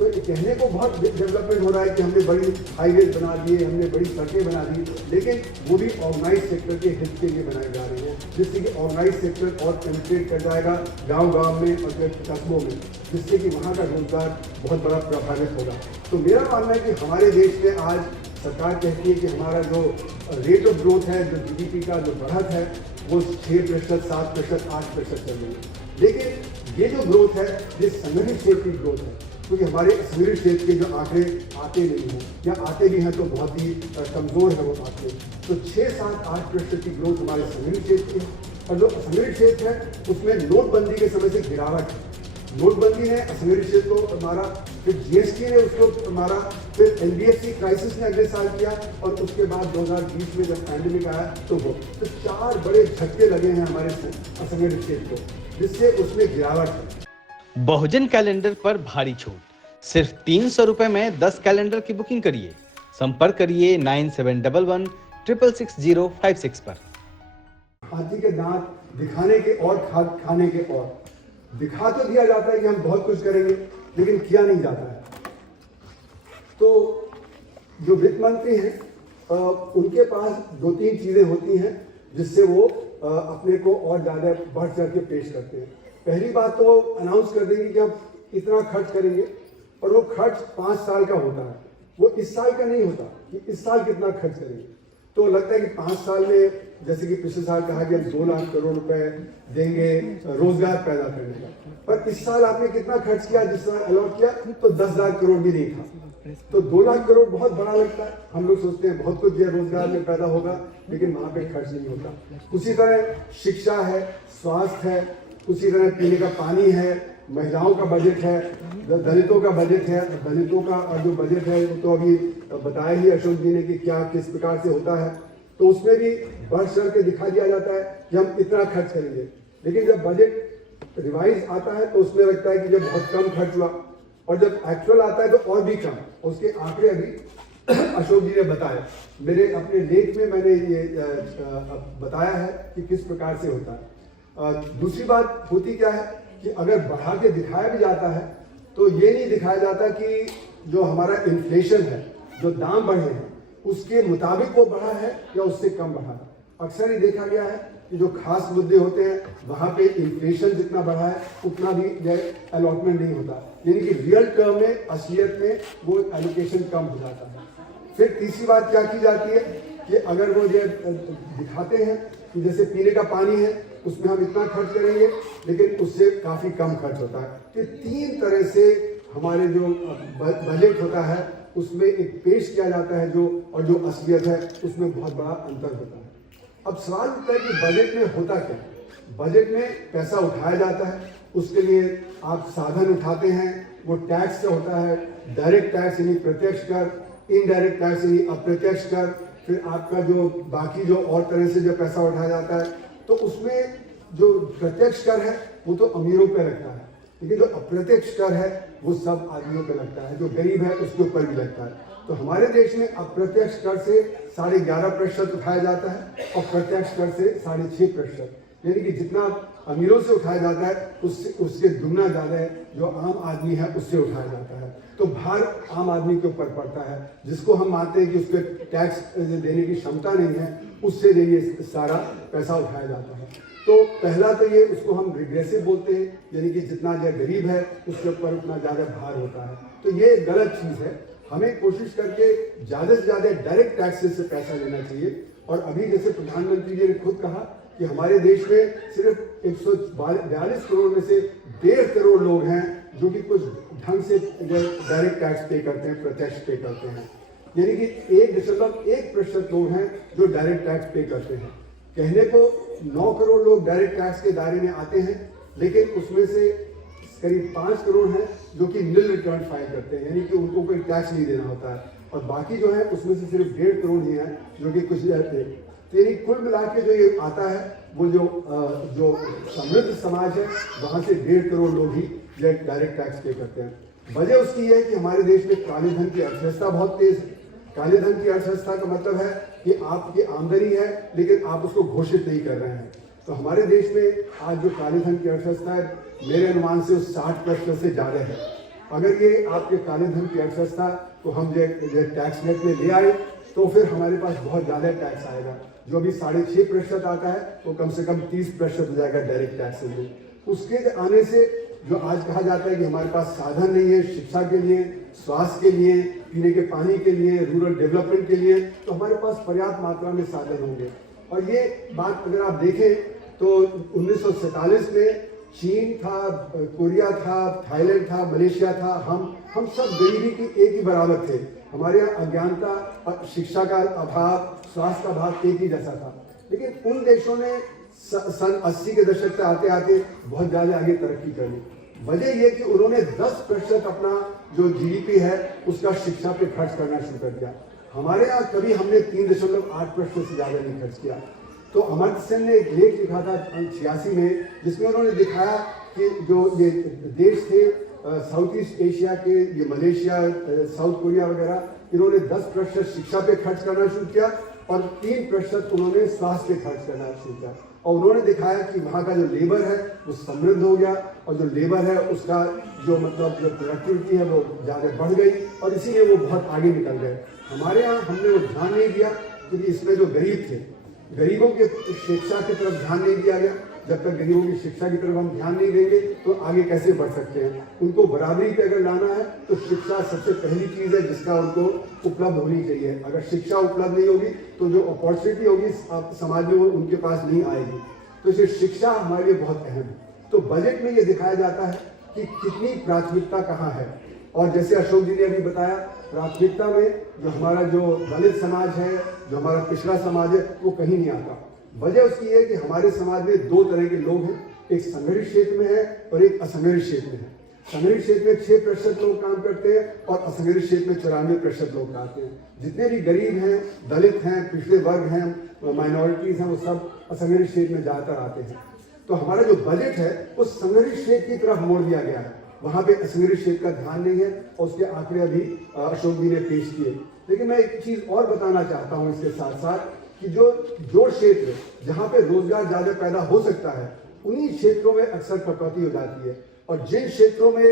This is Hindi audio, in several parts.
तो कहने को बहुत डेवलपमेंट हो रहा है कि हमने बड़ी हाईवे बना दिए, हमने बड़ी सड़कें बना दी, लेकिन वो भी ऑर्गेनाइज सेक्टर के हित के लिए बनाए जा रहे हैं, जिससे कि ऑर्गेनाइज सेक्टर और पेनिट्रेट कर जाएगा गांव-गांव में और कस्बों में, जिससे कि वहाँ का रोजगार बहुत बड़ा प्रभावित होगा। तो मेरा मानना है कि हमारे देश में आज सरकार कहती है कि हमारा जो रेट ऑफ ग्रोथ है, जो जीडीपी का जो बढ़त है, वो 6%, 7%, 8% चल रही है। लेकिन ये जो ग्रोथ है, ये संगठित क्षेत्र की ग्रोथ है, क्योंकि हमारे असंगठित क्षेत्र के जो आंकड़े आते नहीं हैं या आते भी हैं तो बहुत ही कमज़ोर है वो आंकड़े। तो 6, 7, 8% की ग्रोथ हमारे संगठित क्षेत्र की है, और जो असंगठित क्षेत्र है उसमें नोटबंदी के समय से गिरावट है। नोटबंदी ने असंगठित क्षेत्र को मारा, फिर जीएसटी ने उसको मारा, फिर एनबीएफसी क्राइसिस ने अगले साल किया, और उसके बाद 2020 में जब पैंडेमिक आया तो 4 बड़े झटके लगे हैं हमारे असंगठित क्षेत्र को, जिससे उसमें गिरावट है। बहुजन कैलेंडर पर भारी छूट, सिर्फ 300 रुपए में 10 कैलेंडर की बुकिंग करिए। संपर्क करिए 9711 666 पर। हाथी के दांत दिखाने के और खाने के और दिखा तो दिया जाता है कि हम बहुत कुछ करेंगे, लेकिन किया नहीं जाता है। तो जो वित्त मंत्री हैं उनके पास 2-3 चीजें होती हैं जिससे वो अपने को और ज्यादा बढ़ चढ़ के पेश करते हैं। पहली बात तो वो अनाउंस कर देंगे कि हम इतना खर्च करेंगे, और वो खर्च 5 साल का होता है, वो इस साल का नहीं होता कि इस साल कितना खर्च करेंगे। तो लगता है कि 5 साल में, जैसे कि पिछले साल कहा कि हम 2 लाख करोड़ रुपए देंगे रोजगार पैदा करने का, पर इस साल आपने कितना खर्च किया? जिस साल अलॉट किया तो 10 लाख करोड़ भी नहीं था। तो 2 लाख करोड़ बहुत बड़ा लगता है, हम लोग सोचते हैं बहुत कुछ रोजगार में पैदा होगा, लेकिन वहां पे खर्च नहीं होता। उसी तरह शिक्षा है, स्वास्थ्य है, उसी तरह पीने का पानी है, महिलाओं का बजट है, दलितों का बजट है। दलितों का जो बजट है वो तो अभी बताया ही अशोक जी ने कि क्या किस प्रकार से होता है, तो उसमें भी बढ़ चढ़ के दिखा दिया जाता है कि हम इतना खर्च करेंगे, लेकिन जब बजट रिवाइज आता है तो उसमें लगता है कि जब बहुत कम खर्च हुआ, और जब एक्चुअल आता है तो और भी कम। उसके आंकड़े अभी अशोक जी ने बताए, मेरे अपने लेख में मैंने ये बताया है कि किस प्रकार से होता है। दूसरी बात होती क्या है कि अगर बढ़ा के दिखाया भी जाता है तो ये नहीं दिखाया जाता कि जो हमारा इन्फ्लेशन है, जो दाम बढ़े हैं, उसके मुताबिक वो बढ़ा है या उससे कम बढ़ा है। अक्सर ही देखा गया है कि जो खास मुद्दे होते हैं वहां पे इन्फ्लेशन जितना बढ़ा है उतना भी अलॉटमेंट नहीं होता, यानी कि रियल टर्म में, असलियत में वो एलोकेशन कम हो जाता है। फिर तीसरी बात क्या की जाती है कि अगर वो ये दिखाते हैं कि जैसे पीने का पानी है उसमें हम इतना खर्च करेंगे, लेकिन उससे काफी कम खर्च होता है। कि 3 तरह से हमारे जो बजट होता है उसमें एक पेश किया जाता है जो, और जो असलियत है उसमें बहुत बड़ा अंतर होता है। अब सवाल उठता है कि बजट में होता क्या? बजट में पैसा उठाया जाता है, उसके लिए आप साधन उठाते हैं, वो टैक्स से होता है, डायरेक्ट टैक्स यानी प्रत्यक्ष कर, इनडायरेक्ट टैक्स यानी अप्रत्यक्ष कर, फिर आपका जो बाकी जो और तरह से जो पैसा उठाया जाता है। तो उसमें जो प्रत्यक्ष कर है वो तो अमीरों पे लगता है, लेकिन जो अप्रत्यक्ष कर है वो सब आदमियों पे लगता है, जो गरीब है उसके ऊपर भी लगता है। तो हमारे देश में अप्रत्यक्ष कर से 11.5% उठाया जाता है और प्रत्यक्ष कर से 6.5%, यानी कि जितना अमीरों से उठाया जाता है उससे दुगना ज्यादा है जो आम आदमी है उससे उठाया जाता है। तो भार आम आदमी के ऊपर पड़ता है, जिसको हम मानते हैं कि उसके टैक्स देने की क्षमता नहीं है, उससे ये सारा पैसा उठाया जाता है। तो पहला तो ये उसको हम रिग्रेसिव बोलते हैं, यानी कि जितना जो गरीब है उसके ऊपर उतना ज्यादा भार होता है। तो ये गलत चीज है, हमें कोशिश करके ज्यादा से ज्यादा डायरेक्ट टैक्सेस से पैसा लेना चाहिए। और अभी जैसे प्रधानमंत्री जी ने खुद कहा कि हमारे देश में सिर्फ 142 करोड़ में से 1.5 करोड़ लोग हैं जो कि कुछ ढंग से डायरेक्ट टैक्स पे करते हैं, प्रत्यक्ष पे करते हैं, यानी कि 1.1% लोग हैं जो डायरेक्ट टैक्स पे करते हैं। कहने को 9 करोड़ लोग डायरेक्ट टैक्स के दायरे में आते हैं, लेकिन उसमें से करीब 5 करोड़ हैं जो कि निल रिटर्न फाइल करते हैं, यानी कि उनको कोई टैक्स नहीं देना होता है, और बाकी जो है उसमें से सिर्फ 1.5 करोड़ ही हैं जो कि कुछ रहते हैं। तो यानी कुल मिला के जो ये आता है वो जो समृद्ध समाज है वहां से 1.5 करोड़ लोग ही डायरेक्ट टैक्स पे करते हैं। वजह उसकी है कि हमारे देश में काले धन की अर्थव्यवस्था बहुत तेज है। काले धन की अर्थव्यवस्था का मतलब है कि आपकी आमदनी है लेकिन आप उसको घोषित नहीं कर रहे हैं। तो हमारे देश में आज जो काले धन की अर्थव्यवस्था है मेरे अनुमान से 60% से ज्यादा है। अगर ये आपके काले धन की अर्थव्यवस्था को हम जो टैक्स नेट में ले आए तो फिर हमारे पास बहुत ज़्यादा टैक्स आएगा। जो अभी 6.5% आता है वो कम से कम 30% हो जाएगा डायरेक्ट टैक्स में। उसके आने से जो आज कहा जाता है कि हमारे पास साधन नहीं है शिक्षा के लिए, स्वास्थ्य के लिए, पीने के पानी के लिए, रूरल डेवलपमेंट के लिए, तो हमारे पास पर्याप्त मात्रा में साधन होंगे। और ये बात अगर आप देखें तो 1947 में चीन था, कोरिया था, थाईलैंड था, मलेशिया था, हम सब गरीबी की एक ही बराबर थे। हमारे यहाँ अज्ञानता, शिक्षा का अभाव, स्वास्थ्य का अभाव एक ही जैसा था। लेकिन उन देशों ने सन 80 के दशक से आते आते बहुत ज़्यादा आगे तरक्की कर ली। वजह यह कि उन्होंने 10% अपना जो जीडीपी है उसका शिक्षा पे खर्च करना शुरू कर दिया। हमारे यहाँ कभी हमने 3.8% से ज़्यादा नहीं खर्च किया। तो अमर्त्य सेन ने एक लेख लिखा था 86 में, जिसमें उन्होंने दिखाया कि जो ये देश थे साउथ ईस्ट एशिया के, ये मलेशिया, साउथ कोरिया वगैरह, इन्होंने 10% शिक्षा पे खर्च करना शुरू किया और 3% उन्होंने स्वास्थ्य पे खर्च करना शुरू किया। और उन्होंने दिखाया कि वहाँ का जो लेबर है वो समृद्ध हो गया और जो लेबर है उसका जो मतलब जो प्रोडक्टिविटी है वो ज़्यादा बढ़ गई और इसीलिए वो बहुत आगे निकल गए। हमारे यहाँ हमने वो ध्यान नहीं दिया क्योंकि इसमें जो गरीब थे, गरीबों के शिक्षा की तरफ ध्यान नहीं दिया गया। जब तक गरीबों की शिक्षा की तरफ हम ध्यान नहीं देंगे तो आगे कैसे बढ़ सकते हैं। उनको बराबरी पे अगर लाना है तो शिक्षा सबसे पहली चीज़ है जिसका उनको उपलब्ध होनी चाहिए। अगर शिक्षा उपलब्ध नहीं होगी तो जो अपॉर्चुनिटी होगी समाज में वो उनके पास नहीं आएगी। तो इसलिए शिक्षा हमारे लिए बहुत अहम है। तो बजट में ये दिखाया जाता है कि कितनी प्राथमिकता कहाँ है। और जैसे अशोक जी ने अभी बताया, प्राथमिकता में जो हमारा जो दलित समाज है, जो हमारा पिछड़ा समाज है, वो कहीं नहीं आता। वजह उसकी है कि हमारे समाज में दो तरह के लोग हैं, एक संगठित क्षेत्र में है और एक असंगठित क्षेत्र में है। संगठित क्षेत्र में 6% लोग काम करते हैं और असंगठित क्षेत्र में 94% लोग करते हैं। जितने भी गरीब हैं, दलित हैं, पिछड़े वर्ग हैं, माइनॉरिटीज हैं, वो सब असंगठित क्षेत्र में ज़्यादातर आते हैं। तो हमारा जो बजट है वो संगठित क्षेत्र की तरफ मोड़ दिया गया है। वहाँ पे असंगठित क्षेत्र का ध्यान नहीं है और उसके आंकड़े अभी अशोक जी ने पेश किए। लेकिन मैं एक चीज़ और बताना चाहता हूँ इसके साथ साथ कि जो क्षेत्र जहाँ पे रोजगार ज़्यादा पैदा हो सकता है उन्हीं क्षेत्रों में अक्सर कटौती हो जाती है। और जिन क्षेत्रों में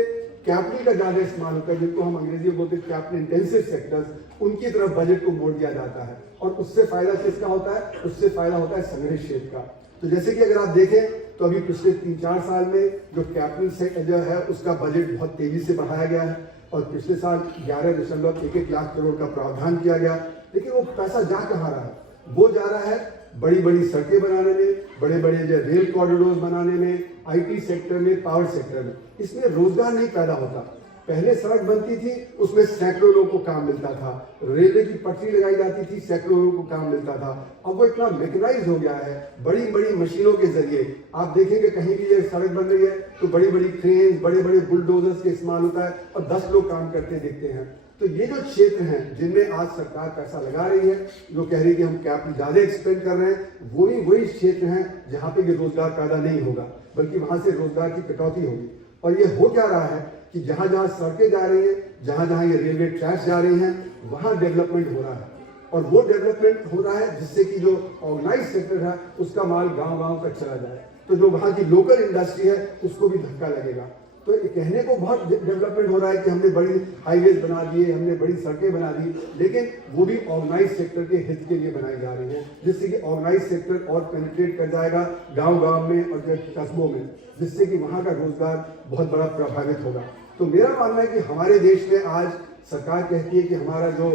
कैपिटल का ज़्यादा इस्तेमाल होता है, जिनको हम अंग्रेजी में बोलते हैं कैपिटल इंटेंसिव सेक्टर्स, उनकी तरफ बजट को मोड़ दिया जाता है। और उससे फायदा किसका होता है? उससे फायदा होता है संगठित क्षेत्र का। तो जैसे कि अगर आप देखें तो अभी पिछले 3-4 साल में जो कैपिटल सेक्टर जो है उसका बजट बहुत तेजी से बढ़ाया गया है और पिछले साल 11.11 लाख करोड़ का प्रावधान किया गया। लेकिन वो पैसा जा कहाँ रहा है? वो जा रहा है बड़ी बड़ी सड़कें बनाने में, बड़े बड़े जो रेल कॉरिडोर बनाने में, आईटी सेक्टर में, पावर सेक्टर में। इसमें रोजगार नहीं पैदा होता। पहले सड़क बनती थी, उसमें सैकड़ों लोगों को काम मिलता था। रेलवे की पटरी लगाई जाती थी, सैकड़ों लोगों को काम मिलता था। अब वो इतना मैकेनाइज हो गया है, बड़ी बड़ी मशीनों के जरिए। आप देखेंगे कहीं भी ये सड़क बन रही है तो बड़ी बड़ी क्रेन, बड़े बड़े बुलडोजर्स का इस्तेमाल होता है और 10 लोग काम करते दिखते हैं। तो ये जो क्षेत्र हैं जिनमें आज सरकार पैसा लगा रही है, जो कह रही है कि हम कैपिटल ज़्यादा एक्सपेंड कर रहे हैं, वही क्षेत्र हैं जहाँ पे रोजगार पैदा नहीं होगा, बल्कि वहाँ से रोजगार की कटौती होगी। और ये हो क्या रहा है कि जहाँ जहाँ सड़कें जा रही हैं, जहाँ जहाँ ये रेलवे ट्रैक्स जा रही हैं, वहाँ डेवलपमेंट हो रहा है। और वो डेवलपमेंट हो रहा है जिससे कि जो ऑर्गेनाइज सेक्टर है उसका माल गाँव तक चला जाए। तो जो वहाँ की लोकल इंडस्ट्री है उसको भी धक्का लगेगा। तो कहने को बहुत डेवलपमेंट हो रहा है कि हमने बड़ी हाईवेज बना दिए, हमने बड़ी सड़कें बना दी, लेकिन वो भी ऑर्गेनाइज सेक्टर के हित के लिए बनाई जा रही है, जिससे कि ऑर्गेनाइज सेक्टर और पेनिट्रेट कर जाएगा गांव में और कस्बों में, जिससे कि वहाँ का रोजगार बहुत बड़ा प्रभावित होगा। तो मेरा मानना है कि हमारे देश में आज सरकार कहती है कि हमारा जो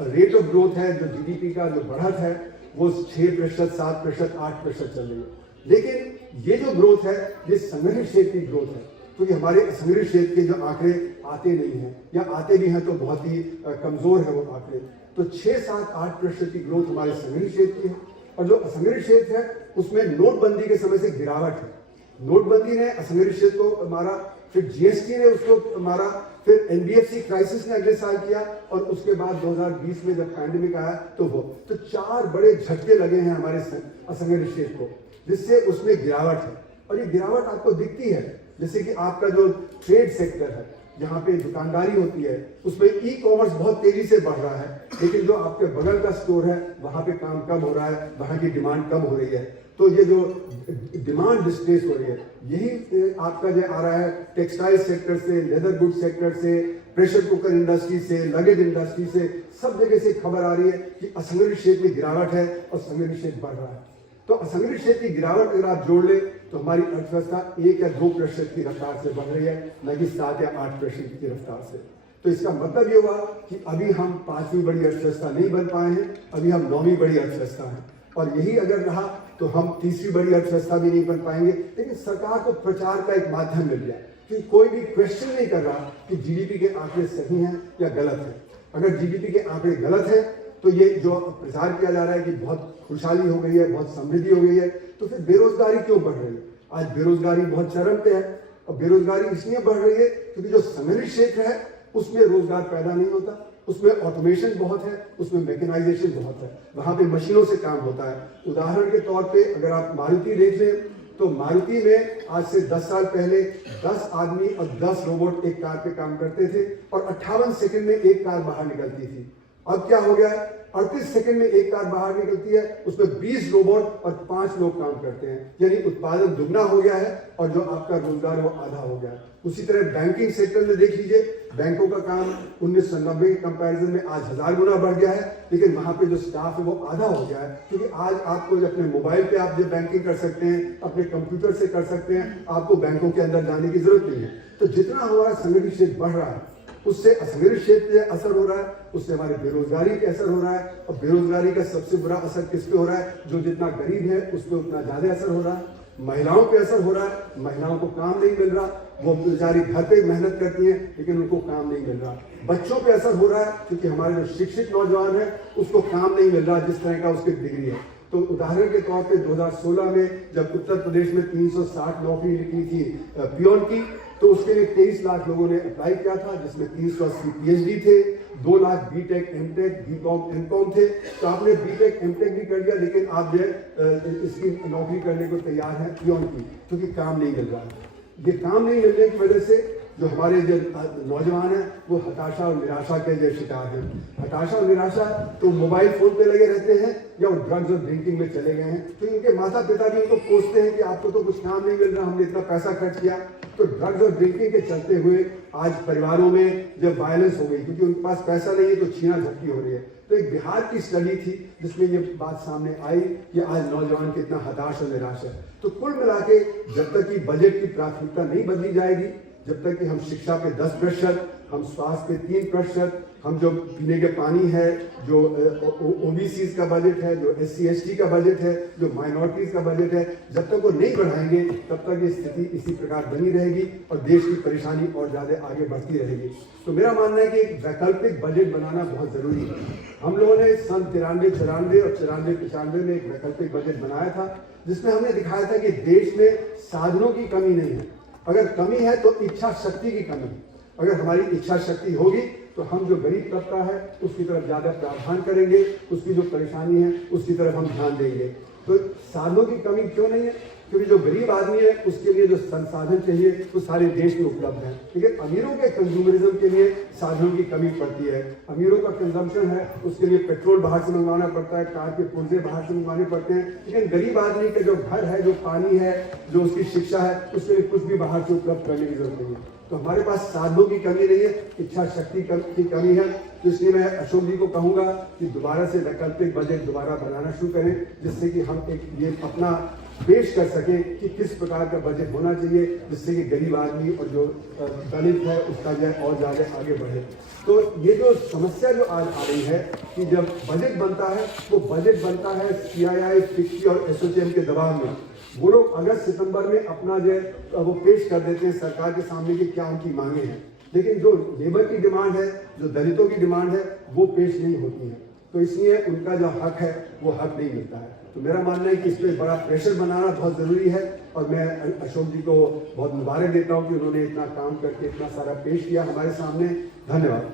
रेट ऑफ ग्रोथ है, जो जीडीपी का जो बढ़त है, वो 6%, 7%, 8% चल रही है। लेकिन ये जो ग्रोथ है ये संगठित क्षेत्र की ग्रोथ है, क्योंकि हमारे असंगठित क्षेत्र के जो आंकड़े आते नहीं हैं या आते भी हैं तो बहुत ही कमजोर है वो आंकड़े। तो 6-7-8% की ग्रोथ हमारे संगठित क्षेत्र की है। और जो असंगठित क्षेत्र है उसमें नोटबंदी के समय से गिरावट है। नोटबंदी ने असंगठित क्षेत्र को मारा, फिर जीएसटी ने उसको मारा, फिर एनबीएफसी क्राइसिस ने अगले साल किया और उसके बाद 2020 में जब पैंडेमिक आया तो 4 बड़े झटके लगे हैं हमारे असंगठित क्षेत्र को, जिससे उसमें गिरावट है। और ये गिरावट आपको दिखती है, जैसे कि आपका जो ट्रेड सेक्टर है, जहाँ पे दुकानदारी होती है उसमें ई कॉमर्स बहुत तेजी से बढ़ रहा है, लेकिन जो आपके बगल का स्टोर है वहाँ पे काम कम हो रहा है, वहाँ की डिमांड कम हो रही है। तो ये जो डिमांड डिस्प्लेस हो रही है, यही आपका जो आ रहा है टेक्सटाइल सेक्टर से, लेदर गुड सेक्टर से, प्रेशर कुकर इंडस्ट्री से, लगेज इंडस्ट्री से, सब जगह से खबर आ रही है कि असंगठित क्षेत्र में गिरावट है और संगठित क्षेत्र बढ़ रहा है। तो असंगठित क्षेत्र की गिरावट अगर आप जोड़ ले तो हमारी अर्थव्यवस्था 1 या 2% की रफ्तार से बढ़ रही है, न कि 7 या 8% की रफ्तार से। तो इसका मतलब ये हुआ कि अभी हम 5वीं बड़ी अर्थव्यवस्था नहीं बन पाए हैं, अभी हम 9वीं बड़ी अर्थव्यवस्था हैं, और यही अगर रहा तो हम 3री बड़ी अर्थव्यवस्था भी नहीं बन पाएंगे। लेकिन सरकार को प्रचार का एक माध्यम मिल गया कि कोई भी क्वेश्चन नहीं कर रहा कि जीडीपी के आंकड़े सही हैं या गलत हैं। अगर जीडीपी के आंकड़े गलत हैं तो ये जो प्रचार किया जा रहा है कि बहुत खुशहाली हो गई है, बहुत समृद्धि हो गई है, तो फिर बेरोजगारी क्यों बढ़ रही है? आज बेरोजगारी बहुत चरम पे है, और बेरोजगारी इसलिए बढ़ रही है क्योंकि जो संगठित क्षेत्र है उसमें रोजगार पैदा नहीं होता, उसमें ऑटोमेशन बहुत है, उसमें मैकेनाइजेशन बहुत है, वहां पे मशीनों से काम होता है। उदाहरण के तौर पे अगर आप मारुति देख लें तो मारुति में आज से 10 साल पहले 10 आदमी और 10 रोबोट एक कार पे काम करते थे और 58 सेकंड में एक कार बाहर निकलती थी। अब क्या हो गया है, 38 सेकंड में एक कार बाहर निकलती है, उसमें 20 रोबोट और 5 लोग काम करते हैं, यानी उत्पादन दुगना हो गया है और जो आपका रोजगार है वो आधा हो गया है। उसी तरह बैंकिंग सेक्टर में देख लीजिए, बैंकों का काम 1990 के कंपैरिजन में आज 1000 गुना बढ़ गया है, लेकिन वहां पे जो स्टाफ है वो आधा हो गया है, क्योंकि आज आपको अपने मोबाइल पे आप जो बैंकिंग कर सकते हैं, अपने कंप्यूटर से कर सकते हैं, आपको बैंकों के अंदर जाने की जरूरत नहीं है। तो जितना हमारा संगठित क्षेत्र बढ़ रहा है उससे असंगठित क्षेत्र पे असर हो रहा है, उससे हमारी बेरोजगारी पे असर हो रहा है, और बेरोजगारी का सबसे बुरा असर किस पे हो रहा है? जो जितना गरीब है उस पर उतना ज्यादा असर हो रहा है। महिलाओं पे असर हो रहा है, महिलाओं को काम नहीं मिल रहा, वो बेचारी घर पे मेहनत करती हैं लेकिन उनको काम नहीं मिल रहा। बच्चों पे असर हो रहा है क्योंकि हमारे जो शिक्षित नौजवान है उसको काम नहीं मिल रहा जिस तरह का उसकी डिग्री है। तो उदाहरण के तौर पे 2016 में जब उत्तर प्रदेश में 360 नौकरी निकली थी पियोन की, तो उसके लिए 23 लाख लोगों ने अप्लाई किया था, जिसमें 380 पीएचडी थे, 2 lakh BTech, MTech, BCom, MCom थे। तो आपने बीटेक, एमटेक भी कर लिया, लेकिन आप जो इसकी नौकरी करने को तैयार हैं पियोन की, क्योंकि काम नहीं मिल रहा है। ये काम नहीं मिलने की वजह से जो हमारे जो नौजवान हैं वो हताशा और निराशा के जो शिकार हैं। हताशा और निराशा तो मोबाइल फोन पे लगे रहते हैं या वो ड्रग्स और ड्रिंकिंग में चले गए हैं। तो इनके माता पिता भी उनको कोसते हैं कि आपको तो कुछ काम नहीं मिल रहा, हमने इतना पैसा खर्च किया। तो ड्रग्स और ड्रिंकिंग के चलते हुए आज परिवारों में जब वायलेंस हो गई, क्योंकि उनके पास पैसा नहीं है तो छीना झपटी हो रही है। तो एक बिहार की स्टडी थी जिसमें ये बात सामने आई कि आज नौजवान कितना हताश और निराश है। तो कुल मिला के जब तक कि बजट की प्राथमिकता नहीं बदली जाएगी, जब तक कि हम शिक्षा पे 10%, हम स्वास्थ्य पे 3%, हम जो पीने के पानी है, जो ओबीसीज का बजट है, जो SC ST का बजट है, जो माइनॉरिटीज का बजट है, जब तक वो नहीं बढ़ाएंगे तब तक ये स्थिति इसी प्रकार बनी रहेगी और देश की परेशानी और ज्यादा आगे बढ़ती रहेगी। तो मेरा मानना है कि एक वैकल्पिक बजट बनाना बहुत जरूरी है। हम लोगों ने सन 93-94 और 94-95 में एक वैकल्पिक बजट बनाया था, जिसमें हमने दिखाया था कि देश में साधनों की कमी नहीं है, अगर कमी है तो इच्छा शक्ति की कमी है। अगर हमारी इच्छा शक्ति होगी तो हम जो गरीब तबका है उसकी तरफ ज्यादा प्रावधान करेंगे, उसकी जो परेशानी है उसकी तरफ हम ध्यान देंगे। तो साधनों की कमी क्यों नहीं है? क्योंकि जो गरीब आदमी है उसके लिए जो संसाधन चाहिए वो सारे देश में उपलब्ध है, लेकिन अमीरों के कंज्यूमरिज्म के लिए साधनों की कमी पड़ती है। अमीरों का कंजम्पशन है, उसके लिए पेट्रोल बाहर से मंगवाना पड़ता है, कार के पुर्जे बाहर से मंगवाने पड़ते हैं, लेकिन गरीब आदमी का जो घर है, जो पानी है, जो उसकी शिक्षा है, उसके लिए कुछ भी बाहर से उपलब्ध करने की जरूरत नहीं है। तो हमारे पास साधनों की कमी नहीं है, इच्छा शक्ति की कमी है। तो इसलिए मैं अशोक जी को कहूंगा कि दोबारा से वैकल्पिक बजट दोबारा बनाना शुरू करें, जिससे कि हम एक ये अपना पेश कर सके कि किस प्रकार का बजट होना चाहिए, जिससे कि गरीब आदमी और जो दलित है उसका जो है और ज्यादा आगे बढ़े। तो ये जो समस्या जो आज आ रही है कि जब बजट बनता है वो बजट बनता है CII, FICCI और SOCHM के दबाव में। वो लोग अगस्त सितंबर में अपना जो है वो पेश कर देते हैं सरकार के सामने कि क्या उनकी मांगे हैं, लेकिन जो लेबर की डिमांड है, जो दलितों की डिमांड है, वो पेश नहीं होती है। तो इसलिए उनका जो हक है वो हक नहीं मिलता है। तो मेरा मानना है कि इस पर बड़ा प्रेशर बनाना बहुत जरूरी है, और मैं अशोक जी को बहुत मुबारक देता हूँ कि उन्होंने इतना काम करके इतना सारा पेश किया हमारे सामने। धन्यवाद।